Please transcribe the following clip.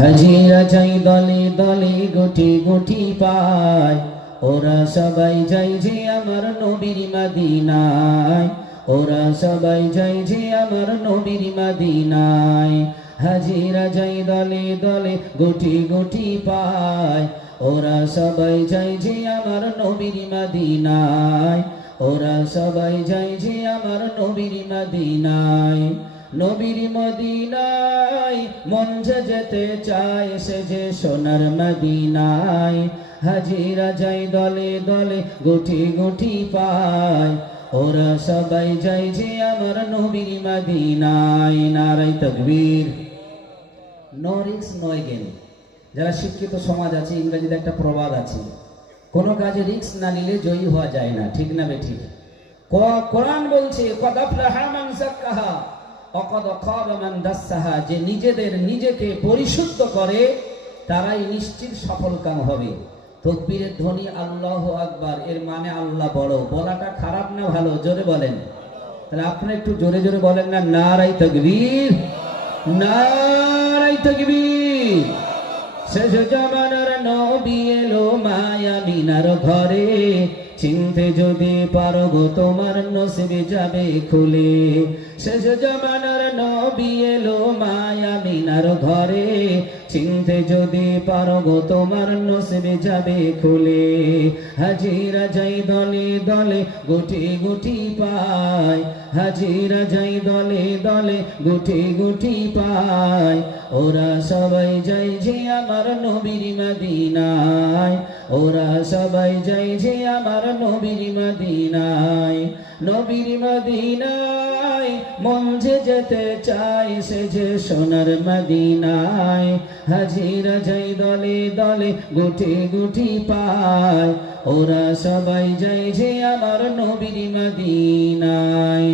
হাজিরা যাই দলে দলে গুটি গুটি পায়, ওরা সবাই যাই যে আমার নবীর মদিনায়, ওরা সবাই যাই যে আমার নবীর মদিনায়। হাজিরা যাই দলে দলে গুটি গুটি পায়, ওরা সবাই যাই যে আমার নবীর মদিনায়, ওরা সবাই যাই যে আমার নবীর মদিনায়। নবীর মদিনায় মন যে যেতে চায়, সে যে সোনার মদিনায়। হাজিরা যাই দলে দলে গুটি গুটি পায়, ওরা সবাই যাই যে আমার নবীর মদিনায়। নারায়ে তাকবীর। No risk no gain. যারা শিক্ষিত সমাজ আছে, ইংরেজিতে একটা প্রবাদ আছে, কোনো কাজে রিস্ক না নিলে জয়ী হওয়া যায় না। ঠিক না বেঠিক? কোরআন বলছে কদ আফলাহা মান যাক্কাহা ওয়া কদ খাবা মান দাসসাহা, যে নিজেকে পরিশুদ্ধ করে তারাই নিশ্চিত সফলকাম হবে। তাকবীরের ধ্বনি আল্লাহু আকবার, এর মানে আল্লাহ বড়। বলাটা খারাপ না ভালো? জোরে বলেন। তাহলে আপনি একটু জোরে জোরে বলেন না, নারায়ে তাকবীর, নারায়ে তাকবীর। শেষ জামানার নবী এলো মায়ামিনার ঘরে, চিনতে যদি পারো গো তোমার নসিব যাবে খুলে। শেষ জামানার নবী এলো মায়ামিনার ঘরে, চিনতে যদি পারো গো তোমার নসিব যাবে খুলে। হাজিরা যাই দলে দলে গুটি গুটি পায়, হাজিরা যাই দলে দলে গুটি গুটি পায়, ওরা সবাই যাই যে আমার নবীর মদিনায়, ওরা সবাই যাই যে আমার নবীর মদিনায়। নবীর মদিনায় মন যে যেতে চায়, সে যে সোনার মদিনায়। হাজিরা যাই দলে দলে গুটি গুটি পায়, ওরা সবাই যাই যে আমার নবীর মদিনায়।